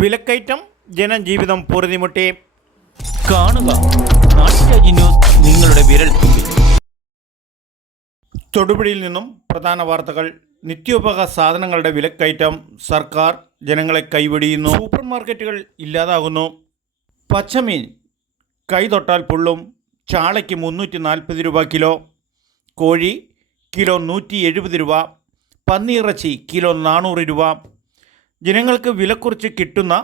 വിലക്കയറ്റം ജനജീവിതം പൊറുതിമുട്ടി. കാണുക നാട്ടുരാജ്യ ന്യൂസ് നിങ്ങളുടെ വിരൽത്തുമ്പിൽ. തൊടുപുഴയിൽ നിന്നും പ്രധാന വാർത്തകൾ. നിത്യോപയോഗ സാധനങ്ങളുടെ വിലക്കയറ്റം സർക്കാർ ജനങ്ങളെ കൈവെടിയുന്നു. സൂപ്പർ മാർക്കറ്റുകൾ ഇല്ലാതാകുന്നു. പച്ചമീൻ കൈ തൊട്ടാൽ പൊള്ളും. ചാളയ്ക്ക് 340 രൂപ കിലോ. കോഴി കിലോ 170 രൂപ. പന്നിയിറച്ചി കിലോ 400 രൂപ. ജനങ്ങൾക്ക് വിലക്കുറച്ച് കിട്ടുന്ന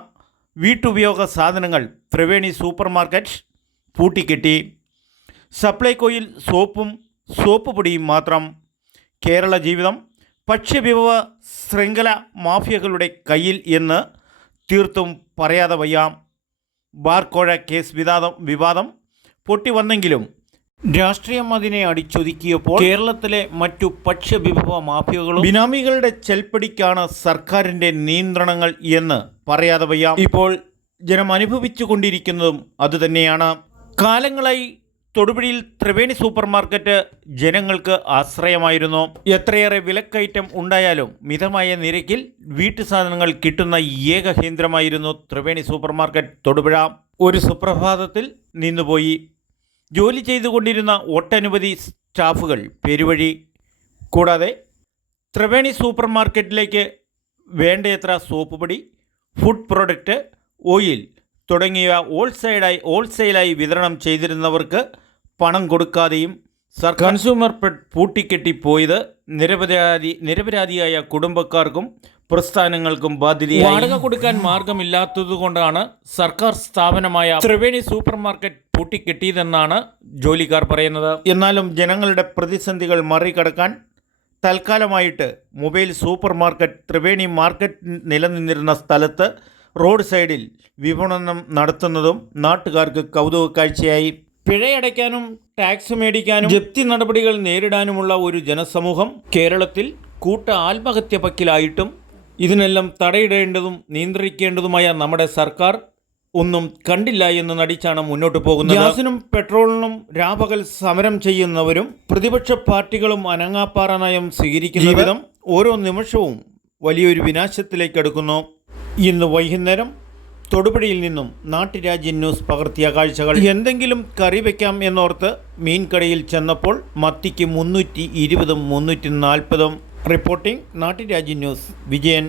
വീട്ടുപയോഗ സാധനങ്ങൾ ത്രിവേണി സൂപ്പർ മാർക്കറ്റ് പൂട്ടിക്കെട്ടി. സപ്ലൈകോയിൽ സോപ്പും സോപ്പ് പൊടിയും മാത്രം. കേരള ജീവിതം ഭക്ഷ്യവിഭവ ശൃംഖല മാഫിയകളുടെ കയ്യിൽ എന്ന് തീർത്തും പറയാതെ വയ്യ. ബാർക്കോഴ കേസ് വിവാദം പൊട്ടി വന്നെങ്കിലും രാഷ്ട്രീയം അതിനെ അടിച്ചൊതുക്കിയപ്പോൾ കേരളത്തിലെ മറ്റു ഭക്ഷ്യവിഭവ മാഫിയകളും ബിനാമികളുടെ ചെൽപ്പടിക്കാണ് സർക്കാരിൻ്റെ നിയന്ത്രണങ്ങൾ എന്ന് പറയാതെ വയ്യ. ഇപ്പോൾ ജനം അനുഭവിച്ചു കൊണ്ടിരിക്കുന്നതും അതുതന്നെയാണ്. കാലങ്ങളായി തൊടുപുഴയിൽ ത്രിവേണി സൂപ്പർ മാർക്കറ്റ് ജനങ്ങൾക്ക് ആശ്രയമായിരുന്നു. എത്രയേറെ വിലക്കയറ്റം ഉണ്ടായാലും മിതമായ നിരക്കിൽ വീട്ടുസാധനങ്ങൾ കിട്ടുന്ന ഏക കേന്ദ്രമായിരുന്നു ത്രിവേണി സൂപ്പർ മാർക്കറ്റ് തൊടുപുഴ. ഒരു സുപ്രഭാതത്തിൽ നിന്നുപോയി. ജോലി ചെയ്തുകൊണ്ടിരുന്ന ഒട്ടനവധി സ്റ്റാഫുകൾ പെരുവഴി. കൂടാതെ ത്രിവേണി സൂപ്പർ മാർക്കറ്റിലേക്ക് വേണ്ടത്ര സോപ്പ് പൊടി, ഫുഡ് പ്രോഡക്റ്റ്, ഓയിൽ തുടങ്ങിയവ ഹോൾസെയിലായി വിതരണം ചെയ്തിരുന്നവർക്ക് പണം കൊടുക്കാതെയും കൺസ്യൂമർ ഫെഡ് പൂട്ടിക്കെട്ടിപ്പോയത് നിരപരാധിയായ കുടുംബക്കാർക്കും പ്രസ്ഥാനങ്ങൾക്കും ബാധ്യതയായി. വാടക കൊടുക്കാൻ മാർഗമില്ലാത്തതുകൊണ്ടാണ് സർക്കാർ സ്ഥാപനമായ ത്രിവേണി സൂപ്പർ മാർക്കറ്റ് പൂട്ടിക്കെട്ടിയതെന്നാണ് ജോലിക്കാർ പറയുന്നത്. എന്നാലും ജനങ്ങളുടെ പ്രതിസന്ധികൾ മറികടക്കാൻ തൽക്കാലമായിട്ട് mobile super market Triveni market നിലനിന്നിരുന്ന സ്ഥലത്ത് റോഡ് സൈഡിൽ വിപണനം നടത്തുന്നതും നാട്ടുകാർക്ക് കൗതുക കാഴ്ചയായി. പിഴയടയ്ക്കാനും ടാക്സ് മേടിക്കാനും ജപ്തി നടപടികൾ നേരിടാനുമുള്ള ഒരു ജനസമൂഹം കേരളത്തിൽ ആത്മഹത്യ പക്കിലായിട്ടും ഇതിനെല്ലാം തടയിടേണ്ടതും നിയന്ത്രിക്കേണ്ടതുമായ നമ്മുടെ സർക്കാർ ഒന്നും കണ്ടില്ല എന്ന് നടിച്ചാണ് മുന്നോട്ട് പോകുന്നത്. ഗ്യാസിനും പെട്രോളിനും രാപകൽ സമരം ചെയ്യുന്നവരും പ്രതിപക്ഷ പാർട്ടികളും അനങ്ങാപ്പാറ നയം സ്വീകരിക്കുന്ന വിധം ഓരോ നിമിഷവും വലിയൊരു വിനാശത്തിലേക്ക് അടുക്കുന്നു. ഇന്ന് വൈകുന്നേരം തൊടുപുഴയിൽ നിന്നും നാട്ടുരാജ്യ ന്യൂസ് പകർത്തിയ കാഴ്ചകൾ. എന്തെങ്കിലും കറി വയ്ക്കാം എന്നോർത്ത് മീൻകടയിൽ ചെന്നപ്പോൾ മത്തിക്ക് 320 340. Reporting Natturajya news, Vijayan.